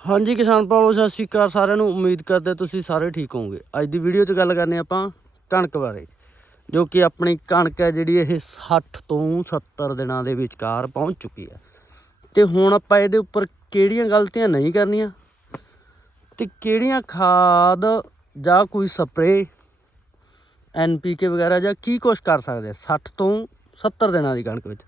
ਹਾਂਜੀ ਕਿਸਾਨ ਭਰਾਵੋ ਸਤਿ ਸ਼੍ਰੀ ਅਕਾਲ ਸਾਰਿਆਂ ਨੂੰ। ਉਮੀਦ ਕਰਦੇ ਤੁਸੀਂ ਸਾਰੇ ਠੀਕ ਹੋਵੋਗੇ। ਅੱਜ ਦੀ ਵੀਡੀਓ 'ਚ ਗੱਲ ਕਰਨੀ ਆਪਾਂ ਕਣਕ ਬਾਰੇ, ਜੋ ਕਿ ਆਪਣੀ ਕਣਕ ਹੈ ਜਿਹੜੀ ਇਹ 60 ਤੋਂ 70 ਦਿਨਾਂ ਦੇ ਵਿਚਕਾਰ ਪਹੁੰਚ ਚੁੱਕੀ ਹੈ। ਤੇ ਹੁਣ ਆਪਾਂ ਇਹਦੇ ਉੱਪਰ ਕਿਹੜੀਆਂ ਗਲਤੀਆਂ ਨਹੀਂ ਕਰਨੀਆਂ ਤੇ ਕਿਹੜੀਆਂ ਖਾਦ ਜਾਂ ਕੋਈ ਸਪਰੇ ਐਨਪੀਕੇ ਵਗੈਰਾ ਜਾਂ ਕੀ ਕੁਛ ਕਰ ਸਕਦੇ ਆ 60 ਤੋਂ 70 ਦਿਨਾਂ ਦੀ ਕਣਕ ਵਿੱਚ।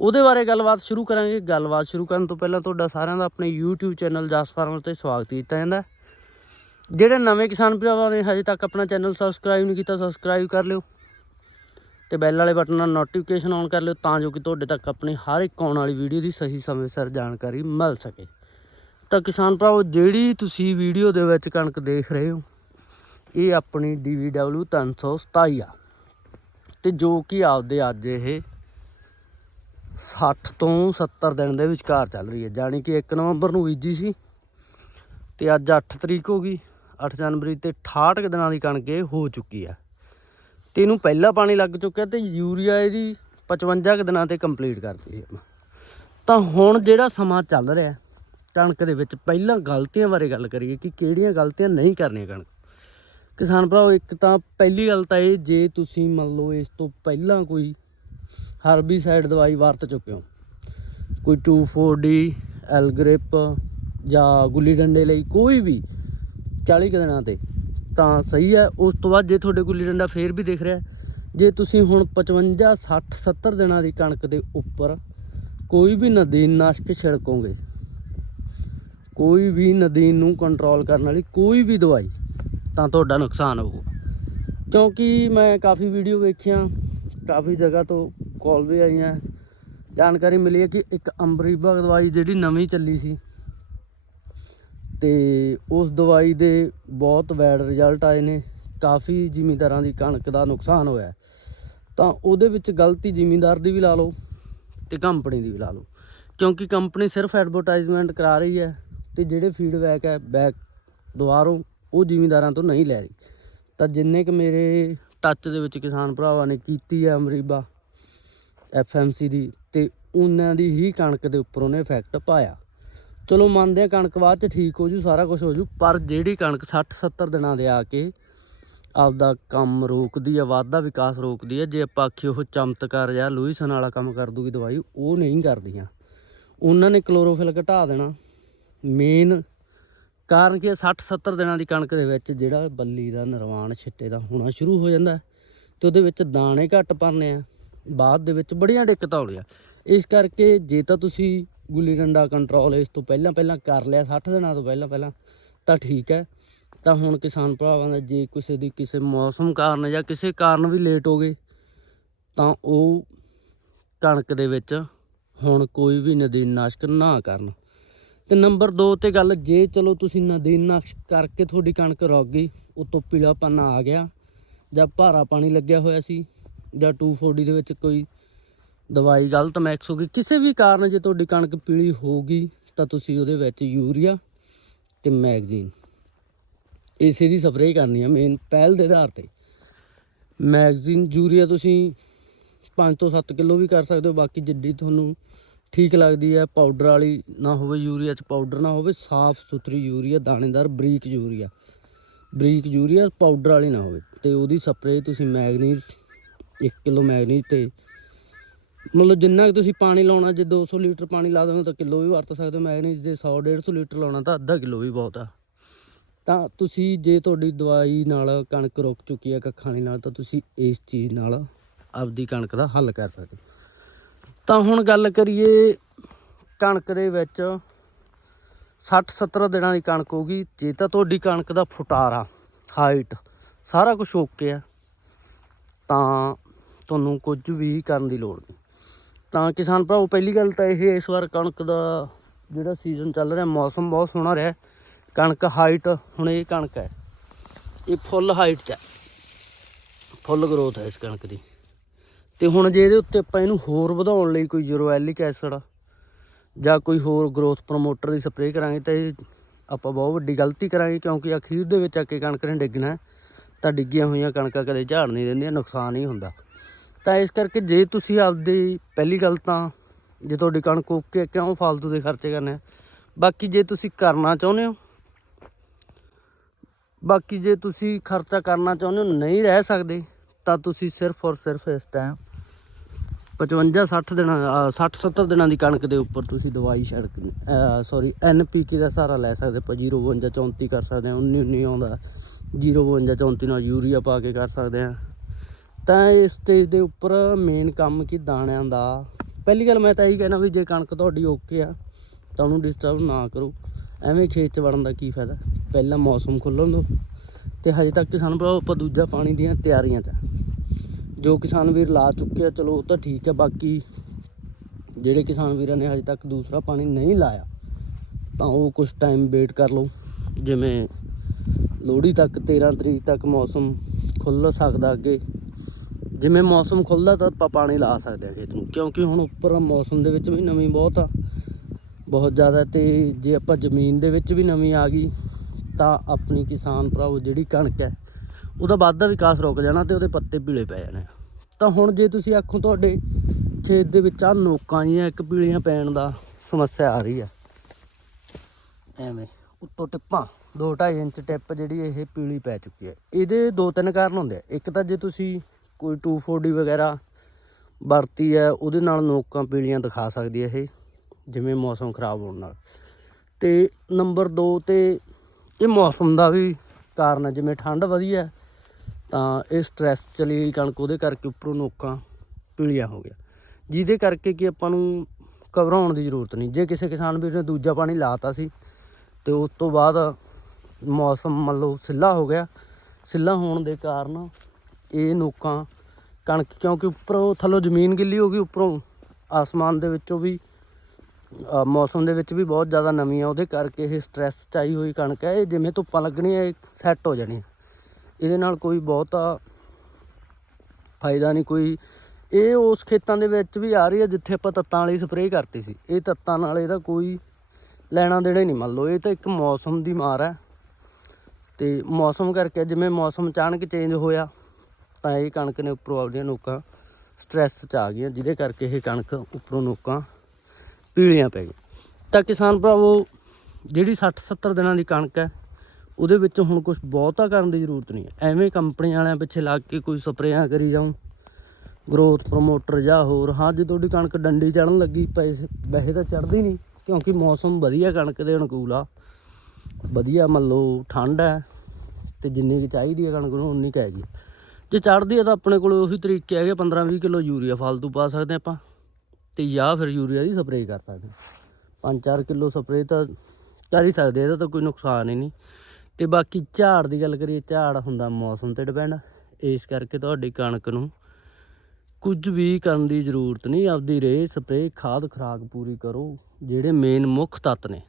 ਉਹਦੇ ਬਾਰੇ ਗੱਲਬਾਤ ਸ਼ੁਰੂ ਕਰਾਂਗੇ। ਗੱਲਬਾਤ ਸ਼ੁਰੂ ਕਰਨ ਤੋਂ ਪਹਿਲਾਂ ਤੁਹਾਡਾ ਸਾਰਿਆਂ ਦਾ ਆਪਣੇ YouTube ਚੈਨਲ ਜਸ ਫਾਰਮਰ ਤੇ ਸਵਾਗਤ ਕੀਤਾ ਜਾਂਦਾ ਜਿਹੜੇ ਨਵੇਂ ਕਿਸਾਨ ਭਰਾਵਾਂ ਨੇ ਹਜੇ ਤੱਕ ਆਪਣਾ ਚੈਨਲ ਸਬਸਕ੍ਰਾਈਬ ਨਹੀਂ ਕੀਤਾ, ਸਬਸਕ੍ਰਾਈਬ ਕਰ ਲਿਓ। ਤੇ ਬੈਲ ਵਾਲੇ ਬਟਨ ਨਾਲ ਨੋਟੀਫਿਕੇਸ਼ਨ ਔਨ ਕਰ ਲਿਓ ਤਾਂ ਜੋ ਕਿ ਤੁਹਾਡੇ ਤੱਕ ਆਪਣੀ ਹਰ ਇੱਕ ਆਉਣ ਵਾਲੀ ਵੀਡੀਓ ਦੀ ਸਹੀ ਸਮੇਂ ਸਿਰ ਜਾਣਕਾਰੀ ਮਿਲ ਸਕੇ। ਤਾਂ ਕਿਸਾਨ ਭਰਾਓ ਜਿਹੜੀ ਤੁਸੀਂ ਵੀਡੀਓ ਦੇ ਵਿੱਚ ਕਣਕ ਦੇਖ ਰਹੇ ਹੋ, ਇਹ ਆਪਣੀ DVW 327 ਆ। ਤੇ ਜੋ ਕਿ ਆਪਦੇ ਅੱਜ ਇਹ 60 ਤੋਂ 70 ਦਿਨ ਦੇ ਵਿਚਕਾਰ ਚੱਲ ਰਹੀ ਹੈ, ਜਾਣੀ ਕਿ 1 ਨਵੰਬਰ ਨੂੰ ਬੀਜੀ ਸੀ ਤੇ ਅੱਜ 8 ਤਰੀਕ ਹੋ ਗਈ 8 ਜਨਵਰੀ ਤੇ 68 ਕੁ ਦਿਨਾਂ ਦੀ ਕਣਕ ਇਹ ਹੋ ਚੁੱਕੀ ਆ ਤੇ ਇਹਨੂੰ ਪਹਿਲਾ ਪਾਣੀ ਲੱਗ ਚੁੱਕਿਆ ਤੇ ਯੂਰੀਆ ਇਹਦੀ 55 ਕੁ ਦਿਨਾਂ ਤੇ ਕੰਪਲੀਟ ਕਰਦੀ ਆਪਾਂ ਤਾਂ ਹੁਣ ਜਿਹੜਾ ਸਮਾਂ ਚੱਲ ਰਿਹਾ ਕਣਕ ਦੇ ਵਿੱਚ ਪਹਿਲਾਂ ਗਲਤੀਆਂ ਬਾਰੇ ਗੱਲ ਕਰੀਏ ਕਿ ਕਿਹੜੀਆਂ ਗਲਤੀਆਂ ਨਹੀਂ ਕਰਨੀਆਂ ਕਣਕ। ਕਿਸਾਨ ਭਰਾਓ, ਇੱਕ ਤਾਂ ਪਹਿਲੀ ਗੱਲ ਤਾਂ ਇਹ, ਜੇ ਤੁਸੀਂ ਮੰਨ ਲਓ ਇਸ ਤੋਂ ਪਹਿਲਾਂ ਕੋਈ ਹਰਬੀਸਾਈਡ ਦਵਾਈ ਵਰਤ ਚੁੱਕੇ ਹੋ। ਕੋਈ 2,4-D ਐਲਗ੍ਰਿਪ ਜਾਂ ਗੁੱਲੀ ਡੰਡੇ ਲਈ ਕੋਈ ਵੀ 40 ਕੁ ਦਿਨਾਂ ਤੇ ਤਾਂ ਸਹੀ ਹੈ। ਉਸ ਤੋਂ ਬਾਅਦ ਜੇ ਤੁਹਾਡੇ ਗੁੱਲੀ ਡੰਡਾ ਫੇਰ ਵੀ ਦਿਖ ਰਿਹਾ ਜੇ ਤੁਸੀਂ ਹੁਣ 55 60 70 ਦਿਨਾਂ ਦੀ ਕਣਕ ਦੇ ਉੱਪਰ ਕੋਈ ਵੀ ਨਦੀਨ ਨਾਸ਼ਕ ਛਿੜਕੋਗੇ ਕੋਈ ਵੀ ਨਦੀਨ ਨੂੰ ਕੰਟਰੋਲ ਕਰਨ ਵਾਲੀ ਕੋਈ ਵੀ ਦਵਾਈ ਤਾਂ ਤੁਹਾਡਾ ਨੁਕਸਾਨ ਹੋਊਗਾ। ਕਿਉਂਕਿ ਮੈਂ ਕਾਫੀ ਵੀਡੀਓ ਵੇਖੀਆਂ ਕਾਫੀ ਜਗ੍ਹਾ ਤੋਂ ਕਾਲ ਵੀ ਆਈਆਂ। ਜਾਣਕਾਰੀ ਮਿਲੀ ਹੈ ਕਿ ਇੱਕ ਅੰਬਰੀਬਾ ਦਵਾਈ ਜਿਹੜੀ ਨਵੀਂ ਚੱਲੀ ਸੀ ਤੇ ਉਸ ਦਵਾਈ ਦੇ ਬਹੁਤ ਬੈਡ ਰਿਜ਼ਲਟ ਆਏ ਨੇ। ਕਾਫੀ ਜ਼ਿਮੀਂਦਾਰਾਂ ਦੀ ਕਣਕ ਦਾ ਨੁਕਸਾਨ ਹੋਇਆ। ਤਾਂ ਉਹਦੇ ਵਿੱਚ ਗਲਤੀ ਜ਼ਿਮੀਂਦਾਰ ਦੀ ਵੀ ਲਾ ਲਓ ਤੇ ਕੰਪਨੀ ਦੀ ਵੀ ਲਾ ਲਓ। ਕਿਉਂਕਿ ਕੰਪਨੀ ਸਿਰਫ ਐਡਵਰਟਾਈਜ਼ਮੈਂਟ ਕਰਾ ਰਹੀ ਹੈ ਤੇ ਜਿਹੜੇ ਫੀਡਬੈਕ ਹੈ ਬੈਕ ਦੁਆਰੋਂ ਉਹ ਜ਼ਿਮੀਂਦਾਰਾਂ ਤੋਂ ਨਹੀਂ ਲੈ ਰਹੀ। ਤਾਂ ਜਿੰਨੇ ਕਿ ਮੇਰੇ ਟੱਚ ਦੇ ਵਿੱਚ ਕਿਸਾਨ ਭਰਾਵਾਂ ਨੇ ਕੀਤੀ ਹੈ ਅਮਰੀਬਾ ਐਫਐਮਸੀ ਦੀ ਤੇ ਉਹਨਾਂ ਦੀ ਹੀ ਕਣਕ ਦੇ ਉੱਪਰ ਉਹਨੇ ਇਫੈਕਟ ਪਾਇਆ। ਚਲੋ ਮੰਨਦੇ ਆ ਕਣਕ ਬਾਅਦ ਚ ਠੀਕ ਹੋ ਜੂ, ਸਾਰਾ ਕੁਝ ਹੋ ਜੂ, ਪਰ ਜਿਹੜੀ ਕਣਕ 60 70 ਦਿਨਾਂ ਦੇ ਆ ਕੇ ਆਪਦਾ ਕੰਮ ਰੋਕਦੀ ਆ, ਵਾਧਾ ਵਿਕਾਸ ਰੋਕਦੀ ਆ, ਜੇ ਆਪਾਂ ਆਖੀ ਉਹ ਚਮਤਕਾਰ ਜਾਂ ਲੂਈਸਨ ਵਾਲਾ ਕੰਮ ਕਰ ਦੂਗੀ ਦਵਾਈ, ਉਹ ਨਹੀਂ ਕਰਦੀਆਂ। ਉਹਨਾਂ ਨੇ ਕਲੋਰੋਫਿਲ ਘਟਾ ਦੇਣਾ। ਮੇਨ ਕਾਰਨ ਕਿ 60 70 ਦਿਨਾਂ ਦੀ ਕਣਕ ਦੇ ਵਿੱਚ ਜਿਹੜਾ ਬੱਲੀ ਦਾ ਨਿਰਵਾਣ, ਛਿੱਟੇ ਦਾ ਹੋਣਾ ਸ਼ੁਰੂ ਹੋ ਜਾਂਦਾ ਹੈ ਤੇ ਉਹਦੇ ਵਿੱਚ ਦਾਣੇ ਘੱਟ ਪਾਉਂਦੇ ਆ। ਬਾਅਦ ਦੇ ਵਿੱਚ ਬੜੀਆਂ ਦਿੱਕਤਾਂ ਹੋਣੀਆਂ ਇਸ ਕਰਕੇ ਜੇ ਤਾਂ ਤੁਸੀਂ ਗੁੱਲੀ ਡੰਡਾ ਕੰਟਰੋਲ ਇਸ ਤੋਂ ਪਹਿਲਾਂ ਪਹਿਲਾਂ ਕਰ ਲਿਆ 60 ਦਿਨਾਂ ਤੋਂ ਪਹਿਲਾਂ ਪਹਿਲਾਂ, ਤਾਂ ਠੀਕ ਹੈ। ਤਾਂ ਹੁਣ ਕਿਸਾਨ ਭਰਾਵਾਂ ਦਾ ਜੇ ਕਿਸੇ ਦੀ ਕਿਸੇ ਮੌਸਮ ਕਾਰਨ ਜਾਂ ਕਿਸੇ ਕਾਰਨ ਵੀ ਲੇਟ ਹੋ ਗਏ, ਤਾਂ ਉਹ ਕਣਕ ਦੇ ਵਿੱਚ ਹੁਣ ਕੋਈ ਵੀ ਨਦੀਨ ਨਾਸ਼ਕ ਨਾ ਕਰਨ। ਤੇ ਨੰਬਰ 2 ਤੇ ਗੱਲ, ਜੇ ਚਲੋ ਤੁਸੀਂ ਨਦੀਨ ਨਾਸ਼ਕ ਕਰਕੇ ਤੁਹਾਡੀ ਕਣਕ ਰੁਕ ਗਈ ਉਤੋਂ ਪੀਲਾਪਨ ਆ ਗਿਆ, ਜਾਂ ਭਾਰਾ ਪਾਣੀ ਲੱਗਿਆ ਹੋਇਆ ਸੀ ਜਾਂ 240 ਦੇ ਵਿੱਚ ਕੋਈ ਦਵਾਈ ਗਲਤ ਮੈਕਸ ਹੋ ਗਈ, ਕਿਸੇ ਵੀ ਕਾਰਨ ਜੇ ਤੁਹਾਡੀ ਕਣਕ ਪੀਲੀ ਹੋਊਗੀ ਤਾਂ ਤੁਸੀਂ ਉਹਦੇ ਵਿੱਚ ਯੂਰੀਆ ਤੇ ਮੈਗਜ਼ੀਨ। ਇਸੇ ਦੀ ਸਪਰੇਅ ਕਰਨੀ ਆ ਮੇਨ ਪਹਿਲ ਦੇ ਆਧਾਰ ਤੇ। ਮੈਗਜ਼ੀਨ, ਯੂਰੀਆ ਤੁਸੀਂ 5 ਤੋਂ 7 ਕਿਲੋ ਵੀ ਕਰ ਸਕਦੇ ਹੋ, ਬਾਕੀ ਜਿੱਡੀ ਤੁਹਾਨੂੰ ਠੀਕ ਲੱਗਦੀ ਹੈ ਪਾਊਡਰ ਵਾਲੀ ਨਾ ਹੋਵੇ, ਯੂਰੀਆ ਚ ਪਾਊਡਰ ਨਾ ਹੋਵੇ, ਸਾਫ਼ ਸੁਥਰੀ ਯੂਰੀਆ, ਦਾਣੇਦਾਰ, ਬਰੀਕ ਯੂਰੀਆ। ਬਰੀਕ ਯੂਰੀਆ ਪਾਊਡਰ ਵਾਲੀ ਨਾ ਹੋਵੇ, ਤੇ ਉਹਦੀ ਸਪਰੇਅ ਤੁਸੀਂ ਮੈਗਨੀਜ਼ 1 ਕਿਲੋ ਮੈਗਨੀ ਤੇ ਮਤਲਬ ਜਿੰਨਾ ਕੁ ਤੁਸੀਂ ਪਾਣੀ ਲਾਉਣਾ, ਜੇ 200 ਲੀਟਰ ਪਾਣੀ ਲਾ ਦੋਗੇ ਤਾਂ ਕਿਲੋ ਵੀ ਵਰਤ ਸਕਦੇ ਹੋ, ਮੈਗਨੀਜ਼ ਜੇ 100 150 ਲੀਟਰ ਲਾਉਣਾ ਤਾਂ ਅੱਧਾ ਕਿਲੋ ਵੀ ਬਹੁਤ ਆ ਤਾਂ ਤੁਸੀਂ ਜੇ ਤੁਹਾਡੀ ਦਵਾਈ ਨਾਲ ਕਣਕ ਰੁਕ ਚੁੱਕੀ ਹੈ ਕੱਖਾਂ ਦੀ ਨਾਲ ਤਾਂ ਤੁਸੀਂ ਇਸ ਚੀਜ਼ ਨਾਲ ਆਪਦੀ ਕਣਕ ਦਾ ਹੱਲ ਕਰ ਸਕਦੇ ਹੋ। ਤਾਂ ਹੁਣ ਗੱਲ ਕਰੀਏ ਕਣਕ ਦੇ ਵਿੱਚ 60 70 ਦਿਨਾਂ ਦੀ ਕਣਕ ਹੋਗੀ ਜੇ ਤਾਂ ਤੁਹਾਡੀ ਕਣਕ ਦਾ ਫੁਟਾਰਾ ਹਾਈਟ ਸਾਰਾ ਕੁਝ ਓਕੇ ਆ, ਤਾਂ ਤੁਹਾਨੂੰ ਕੁਝ ਵੀ ਕਰਨ ਦੀ ਲੋੜ ਨਹੀਂ। ਤਾਂ ਕਿਸਾਨ ਭਰਾਓ ਪਹਿਲੀ ਗੱਲ ਤਾਂ ਇਹ ਇਸ ਵਾਰ ਕਣਕ ਦਾ ਜਿਹੜਾ ਸੀਜ਼ਨ ਚੱਲ ਰਿਹਾ, ਮੌਸਮ ਬਹੁਤ ਸੋਹਣਾ ਰਿਹਾ। ਕਣਕ ਹਾਈਟ ਹੁਣ ਇਹ ਕਣਕ ਹੈ, ਇਹ ਫੁੱਲ ਹਾਈਟ 'ਚ ਹੈ। ਫੁੱਲ ਗਰੋਥ ਹੈ ਇਸ ਕਣਕ ਦੀ। ਤੇ ਹੁਣ ਜੇ ਇਹਦੇ ਉੱਤੇ ਆਪਾਂ ਇਹਨੂੰ ਹੋਰ ਵਧਾਉਣ ਲਈ ਕੋਈ ਜਰੋਐਲਿਕ ਐਸਿਡ ਜਾਂ ਕੋਈ ਹੋਰ ਗਰੋਥ ਪ੍ਰੋਮੋਟਰ ਦੀ ਸਪਰੇਅ ਕਰਾਂਗੇ, ਤਾਂ ਇਹ ਆਪਾਂ ਬਹੁਤ ਵੱਡੀ ਗਲਤੀ ਕਰਾਂਗੇ, ਕਿਉਂਕਿ ਅਖੀਰ ਦੇ ਵਿੱਚ ਆ ਕੇ ਕਣਕ ਨੇ ਡਿੱਗਣਾ ਤਾਂ ਡਿੱਗੀਆਂ ਹੋਈਆਂ ਕਣਕਾਂ ਕਦੇ ਝਾੜ ਨਹੀਂ ਦਿੰਦੀਆਂ, ਨੁਕਸਾਨ ਹੀ ਹੁੰਦਾ। ਤਾਂ ਇਸ ਕਰਕੇ ਜੇ ਤੁਸੀਂ ਆਪਦੀ ਪਹਿਲੀ ਗੱਲ ਤਾਂ ਜੇ ਤੁਹਾਡੀ ਕਣਕ ਓਕੇ ਕਿਉਂ ਫਾਲਤੂ ਦੇ ਖਰਚੇ ਕਰਨੇ ਬਾਕੀ ਜੇ ਤੁਸੀਂ ਕਰਨਾ ਚਾਹੁੰਦੇ ਹੋ, ਬਾਕੀ ਜੇ ਤੁਸੀਂ ਖਰਚਾ ਕਰਨਾ ਚਾਹੁੰਦੇ ਹੋ, ਨਹੀਂ ਰਹਿ ਸਕਦੇ, ਤਾਂ ਤੁਸੀਂ ਸਿਰਫ ਔਰ ਸਿਰਫ ਇਸ ਟਾਈਮ 55 60 ਦਿਨਾਂ 60 70 ਦਿਨਾਂ ਦੀ ਕਣਕ ਦੇ ਉੱਪਰ ਤੁਸੀਂ ਦਵਾਈ ਛੜਕ ਸੌਰੀ ਐਨਪੀਕੇ ਦਾ ਸਹਾਰਾ ਲੈ ਸਕਦੇ ਆਪਾਂ 052 34 ਕਰ ਸਕਦੇ ਆ 19 19 ਆਉਂਦਾ 052 34 ਨਾਲ ਯੂਰੀਆ ਪਾ ਕੇ ਕਰ ਸਕਦੇ ਆ। ਤਾਂ ਇਸ ਸਟੇਜ ਦੇ ਉੱਪਰ ਮੇਨ ਕੰਮ ਕੀ ਦਾਣਿਆਂ ਦਾ। ਪਹਿਲੀ ਗੱਲ ਮੈਂ ਤਾਂ ਇਹੀ ਕਹਿਣਾ ਵੀ ਜੇ ਕਣਕ ਤੁਹਾਡੀ ਓਕੇ ਆ, ਤਾਂ ਉਹਨੂੰ ਡਿਸਟਰਬ ਨਾ ਕਰੋ। ਐਵੇਂ ਖੇਤ 'ਚ ਵੜਨ ਦਾ ਕੀ ਫਾਇਦਾ? ਪਹਿਲਾਂ ਮੌਸਮ ਖੁੱਲਣ ਦਿਓ। ਤੇ ਹਜੇ ਤੱਕ ਕਿਸਾਨ ਭਰਾ ਆਪਾਂ ਦੂਜਾ ਪਾਣੀ ਦੀਆਂ ਤਿਆਰੀਆਂ 'ਚ ਆ। ਜੋ ਕਿਸਾਨ ਵੀਰ ਲਾ ਚੁੱਕੇ ਆ, ਚਲੋ ਉਹ ਤਾਂ ਠੀਕ ਹੈ ਬਾਕੀ ਜਿਹੜੇ ਕਿਸਾਨ ਵੀਰਾਂ ਨੇ ਹਜੇ ਤੱਕ ਦੂਸਰਾ ਪਾਣੀ ਨਹੀਂ ਲਾਇਆ, ਤਾਂ ਉਹ ਕੁਝ ਟਾਈਮ ਵੇਟ ਕਰ ਲਓ। ਜਿਵੇਂ ਲੋਹੜੀ ਤੱਕ 13 ਤਰੀਕ ਤੱਕ ਮੌਸਮ ਖੁੱਲ ਸਕਦਾ ਅੱਗੇ। ਜਿਵੇਂ ਮੌਸਮ ਖੁੱਲਦਾ ਤਾਂ ਆਪਾਂ ਪਾਣੀ ਲਾ ਸਕਦੇ ਹਾਂ ਖੇਤ ਨੂੰ, ਕਿਉਂਕਿ ਹੁਣ ਉੱਪਰ ਮੌਸਮ ਦੇ ਵਿੱਚ ਵੀ ਨਮੀ ਬਹੁਤ ਆ, ਬਹੁਤ ਜ਼ਿਆਦਾ ਤੇ ਜੇ ਆਪਾਂ ਜ਼ਮੀਨ ਦੇ ਵਿੱਚ ਵੀ ਨਮੀ ਆ ਗਈ ਤਾਂ ਆਪਣੀ ਕਿਸਾਨ ਭਰਾਓ ਜਿਹੜੀ ਕਣਕ ਹੈ, ਉਹਦਾ ਵਾਧਾ ਵਿਕਾਸ ਰੁਕ ਜਾਣਾ ਤੇ ਉਹਦੇ ਪੱਤੇ ਪੀਲੇ ਪੈ ਜਾਣੇ ਆ। ਤਾਂ ਹੁਣ ਜੇ ਤੁਸੀਂ ਆਖੋ ਤੁਹਾਡੇ ਖੇਤ ਦੇ ਵਿੱਚ ਆ ਨੋਕਾਂ ਜੀਆਂ ਇੱਕ ਪੀਲੀਆਂ ਪੈਣ ਦਾ ਸਮੱਸਿਆ ਆ ਰਹੀ ਆ, ਐਵੇਂ ਉੱਤੋਂ ਟਿੱਪਾਂ 2.5 ਇੰਚ ਟਿੱਪ ਜਿਹੜੀ ਇਹ ਪੀਲੀ ਪੈ ਚੁੱਕੀ ਹੈ, ਇਹਦੇ ਦੋ ਤਿੰਨ ਕਾਰਨ ਹੁੰਦੇ ਆ, ਇੱਕ ਤਾਂ ਜੇ ਤੁਸੀਂ ਕੋਈ 240 ਵਗੈਰਾ ਵਰਤੀ ਹੈ ਉਹਦੇ ਨਾਲ ਨੋਕਾਂ ਪੀਲੀਆਂ ਦਿਖਾ ਸਕਦੀ ਹੈ ਇਹ ਜਿਵੇਂ ਮੌਸਮ ਖਰਾਬ ਹੋਣ ਨਾਲ। ਤੇ ਨੰਬਰ 2 ਤੇ ਇਹ ਮੌਸਮ ਦਾ ਵੀ ਕਾਰਨ ਹੈ ਜਿਵੇਂ ਠੰਡ ਵਧੀਆ ਹੈ, ਤਾਂ ਇਹ ਸਟ੍ਰੈਸ ਚਲੀ ਗਈ ਕਣਕ ਉਹਦੇ ਕਰਕੇ ਉੱਪਰੋਂ ਨੋਕਾਂ ਪੀਲੀਆਂ ਹੋ ਗਿਆ ਜਿਹਦੇ ਕਰਕੇ ਕਿ ਆਪਾਂ ਨੂੰ ਘਬਰਾਉਣ ਦੀ ਜ਼ਰੂਰਤ ਨਹੀਂ। ਜੇ ਕਿਸੇ ਕਿਸਾਨ ਵੀਰ ਨੇ ਦੂਜਾ ਪਾਣੀ ਲਾਤਾ ਸੀ ਤੇ ਉਸ ਤੋਂ ਬਾਅਦ ਮੌਸਮ ਮੰਨ ਲਓ ਸਿੱਲਾ ਹੋ ਗਿਆ। ਸਿੱਲਾ ਹੋਣ ਦੇ ਕਾਰਨ ਇਹ ਨੋਕਾਂ, ਕਣਕ, ਕਿਉਂਕਿ ਉੱਪਰੋਂ ਥੱਲੋਂ ਜ਼ਮੀਨ ਗਿੱਲੀ ਹੋ ਗਈ, ਉੱਪਰੋਂ ਆਸਮਾਨ ਦੇ ਵਿੱਚੋਂ ਵੀ ਮੌਸਮ ਦੇ ਵਿੱਚ ਵੀ ਬਹੁਤ ਜ਼ਿਆਦਾ ਨਮੀ ਆ ਉਹਦੇ ਕਰਕੇ ਇਹ ਸਟ੍ਰੈਸ ਚ ਆਈ ਹੋਈ ਕਣਕ ਹੈ, ਇਹ ਜਿਵੇਂ ਧੁੱਪਾਂ ਲੱਗਣੀਆਂ, ਇਹ ਸੈੱਟ ਹੋ ਜਾਣੀ ਇਹਦੇ ਨਾਲ ਕੋਈ ਬਹੁਤਾ ਫਾਇਦਾ ਨਹੀਂ, ਕੋਈ ਇਹ ਉਸ ਖੇਤਾਂ ਦੇ ਵਿੱਚ ਵੀ ਆ ਰਹੀ ਹੈ, ਜਿੱਥੇ ਆਪਾਂ ਤੱਤਾਂ ਵਾਲੀ ਸਪਰੇਅ ਕਰਤੀ ਸੀ। ਇਹ ਤੱਤਾਂ ਨਾਲ ਇਹਦਾ ਕੋਈ ਲੈਣਾ ਦੇਣਾ ਹੀ ਨਹੀਂ, ਮੰਨ ਲਓ, ਇਹ ਤਾਂ ਇੱਕ ਮੌਸਮ ਦੀ ਮਾਰ ਹੈ। ਤੇ ਮੌਸਮ ਕਰਕੇ, ਜਿਵੇਂ ਮੌਸਮ ਅਚਾਨਕ ਚੇਂਜ ਹੋਇਆ ਤਾਂ ਇਹ ਕਣਕ ਨੇ ਉੱਪਰੋਂ ਆਪਦੀਆਂ ਨੋਕਾਂ ਸਟ੍ਰੈਸ ਚ ਆ ਗਈਆਂ, ਜਿਹਦੇ ਕਰਕੇ ਇਹ ਕਣਕ ਉੱਪਰੋਂ ਨੋਕਾਂ ਪੀਲੀਆਂ ਪੈ ਗਈਆਂ। ਤਾਂ ਕਿਸਾਨ ਭਰਾਵੋ, ਜਿਹੜੀ 60 70 ਦਿਨਾਂ ਦੀ ਕਣਕ ਹੈ, ਉਹਦੇ ਵਿੱਚ ਹੁਣ ਕੁਝ ਬਹੁਤਾ ਕਰਨ ਦੀ ਜ਼ਰੂਰਤ ਨਹੀਂ ਐਵੇਂ ਕੰਪਨੀਆਂ ਵਾਲਿਆਂ ਪਿੱਛੇ ਲੱਗ ਕੇ ਕੋਈ ਸਪਰੇਆਂ ਕਰੀ ਜਾਉ ਗਰੋਥ ਪ੍ਰਮੋਟਰ ਜਾਂ ਹੋਰ, ਹਾਂ, ਜੇ ਤੁਹਾਡੀ ਕਣਕ ਡੰਡੀ ਚੜਨ ਲੱਗੀ, ਪੈਸੇ, ਵੈਸੇ ਤਾਂ ਚੜਦੀ ਨਹੀਂ, ਕਿਉਂਕਿ ਮੌਸਮ ਵਧੀਆ ਕਣਕ ਦੇ ਅਨੁਕੂਲ ਆ। ਵਧੀਆ ਮੰਨ ਲਓ ਠੰਡ ਹੈ, ਤੇ ਜਿੰਨੀ ਕੁ ਚਾਹੀਦੀ ਹੈ ਕਣਕ ਨੂੰ, ਉਨੀ ਕੁ ਹੈਗੀ। ਜੇ ਚੜਦੀ ਹੈ ਤਾਂ ਆਪਣੇ ਕੋਲ ਉਹੀ ਤਰੀਕੇ ਹੈਗੇ 15 20 ਕਿਲੋ ਯੂਰੀਆ ਫਾਲਤੂ ਪਾ ਸਕਦੇ ਆਪਾਂ ਤੇ ਜਾਂ ਫਿਰ ਯੂਰੀਆ ਦੀ ਸਪਰੇਅ ਕਰ ਸਕਦੇ ਹਾਂ। 5-4 ਕਿਲੋ ਸਪਰੇਅ ਤਾਂ ਕਰ ਹੀ ਸਕਦੇ ਇਹਦਾ ਤਾਂ ਕੋਈ ਨੁਕਸਾਨ ਹੀ ਨਹੀਂ। ਤੇ ਬਾਕੀ ਝਾੜ ਦੀ ਗੱਲ ਕਰੀਏ, ਝਾੜ ਹੁੰਦਾ ਮੌਸਮ ਤੇ ਡਿਪੈਂਡ ਇਸ ਕਰਕੇ ਤੁਹਾਡੀ ਕਣਕ ਨੂੰ ਕੁਝ ਵੀ ਕਰਨ ਦੀ ਜ਼ਰੂਰਤ ਨਹੀਂ, ਆਪਦੀ ਰੇ ਸਪਰੇ ਖਾਦ ਖਰਾਕ ਪੂਰੀ ਕਰੋ, ਜਿਹੜੇ ਮੇਨ ਮੁੱਖ ਤੱਤ ਨੇ।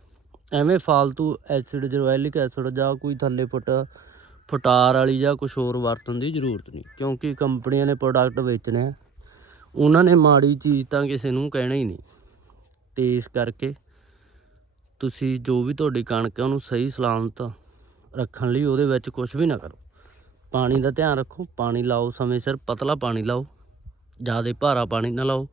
ਐਵੇਂ ਫਾਲਤੂ ਐਸਿਡ ਜਰਵੈਲਿਕ ਐਸਿਡ ਜਾਂ ਕੋਈ ਥੱਲੇ ਫੁੱਟ ਫਟਾਰ ਵਾਲੀ ਜਾਂ ਕੁਝ ਹੋਰ ਵਰਤਣ ਦੀ ਜ਼ਰੂਰਤ ਨਹੀਂ, ਕਿਉਂਕਿ ਕੰਪਨੀਆਂ ਨੇ ਪ੍ਰੋਡਕਟ ਵੇਚਣੇ ਆ। ਉਹਨਾਂ ਨੇ ਮਾੜੀ ਚੀਜ਼ ਤਾਂ ਕਿਸੇ ਨੂੰ ਕਹਿਣਾ ਹੀ ਨਹੀਂ। ਤੇ ਇਸ ਕਰਕੇ ਤੁਸੀਂ ਜੋ ਵੀ ਤੁਹਾਡੀ ਕਣਕ ਹੈ ਉਹਨੂੰ ਸਹੀ ਸਲਾਮਤ ਰੱਖਣ ਲਈ ਉਹਦੇ ਵਿੱਚ ਕੁਝ ਵੀ ਨਾ ਕਰੋ। ਪਾਣੀ ਦਾ ਧਿਆਨ ਰੱਖੋ, ਪਾਣੀ ਲਾਓ ਸਮੇਂ ਸਿਰ, ਪਤਲਾ ਪਾਣੀ ਲਾਓ, ਜ਼ਿਆਦਾ ਭਾਰਾ ਪਾਣੀ ਨਾ ਲਾਓ।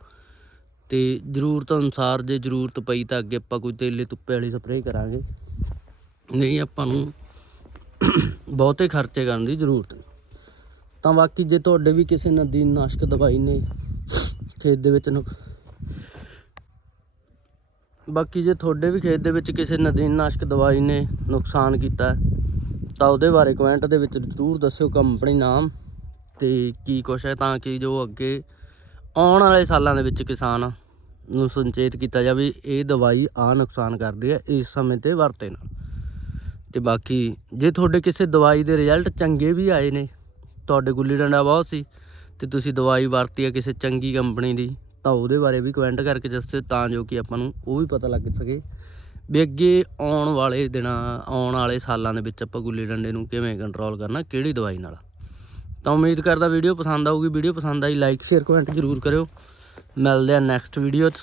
ਤੇ ਜ਼ਰੂਰਤ ਅਨੁਸਾਰ ਜੇ ਜ਼ਰੂਰਤ ਪਈ ਤਾਂ ਅੱਗੇ ਆਪਾਂ ਕੋਈ ਤੇਲੇ ਤੁੱਪੇ ਵਾਲੀ ਸਪਰੇਅ ਕਰਾਂਗੇ। ਨਹੀਂ, ਆਪਾਂ ਨੂੰ ਬਹੁਤੇ ਖਰਚੇ ਕਰਨ ਦੀ ਜ਼ਰੂਰਤ ਨਹੀਂ। ਤਾਂ ਬਾਕੀ ਜੇ ਤੁਹਾਡੇ ਵੀ ਕਿਸੇ ਨਦੀਨ ਨਾਸ਼ਕ ਦਵਾਈ ਨੇ, ਖੇਤ ਦੇ ਵਿੱਚ ਨੁਕ ਬਾਕੀ ਜੇ ਤੁਹਾਡੇ ਵੀ ਖੇਤ ਦੇ ਵਿੱਚ ਕਿਸੇ ਨਦੀਨ ਨਾਸ਼ਕ ਦਵਾਈ ਨੇ ਨੁਕਸਾਨ ਕੀਤਾ ਤਾਂ ਉਹਦੇ ਬਾਰੇ ਕਮੈਂਟ ਦੇ ਵਿੱਚ ਜ਼ਰੂਰ ਦੱਸਿਓ ਕੰਪਨੀ ਨਾਮ ਤੇ ਕੀ ਕੁਛ ਹੈ, ਤਾਂ ਕਿ ਜੋ ਅੱਗੇ ਆਉਣ ਵਾਲੇ ਸਾਲਾਂ ਦੇ ਵਿੱਚ ਕਿਸਾਨ ਨੂੰ ਸੰਚੇਤ ਕੀਤਾ ਜਾਵੇ ਇਹ ਦਵਾਈ ਆ ਨੁਕਸਾਨ ਕਰਦੀ ਹੈ ਇਸ ਸਮੇਂ ਤੇ ਵਰਤੇ ਨਾ ਤੇ ਬਾਕੀ ਜੇ ਤੁਹਾਡੇ ਕਿਸੇ ਦਵਾਈ ਦੇ ਰਿਜ਼ਲਟ ਚੰਗੇ ਵੀ ਆਏ ਨੇ, ਤੁਹਾਡੇ ਗੁੱਲੀ ਡੰਡਾ ਬਹੁਤ ਸੀ, ਤੇ ਤੁਸੀਂ ਦਵਾਈ ਵਰਤੀ ਆ ਕਿਸੇ ਚੰਗੀ ਕੰਪਨੀ ਦੀ, ਤਾਂ ਉਹਦੇ ਬਾਰੇ ਵੀ ਕਮੈਂਟ ਕਰਕੇ ਦੱਸਿਓ, ਤਾਂ ਜੋ ਕਿ ਆਪਾਂ ਨੂੰ ਉਹ ਵੀ ਪਤਾ ਲੱਗ ਸਕੇ ਵੀ ਅੱਗੇ ਆਉਣ ਵਾਲੇ ਦਿਨਾਂ, ਆਉਣ ਵਾਲੇ ਸਾਲਾਂ ਦੇ ਵਿੱਚ ਆਪਾਂ ਗੁੱਲੀ ਡੰਡੇ ਨੂੰ ਕਿਵੇਂ ਕੰਟਰੋਲ ਕਰਨਾ, ਕਿਹੜੀ ਦਵਾਈ ਨਾਲ। ਤਾਂ ਉਮੀਦ ਕਰਦਾ ਵੀਡੀਓ ਪਸੰਦ ਆਊਗੀ, ਵੀਡੀਓ ਪਸੰਦ ਆਈ ਲਾਈਕ ਸ਼ੇਅਰ ਕਮੈਂਟ ਜ਼ਰੂਰ ਕਰਿਓ। ਮਿਲਦੇ ਆ ਨੈਕਸਟ ਵੀਡੀਓ 'ਚ।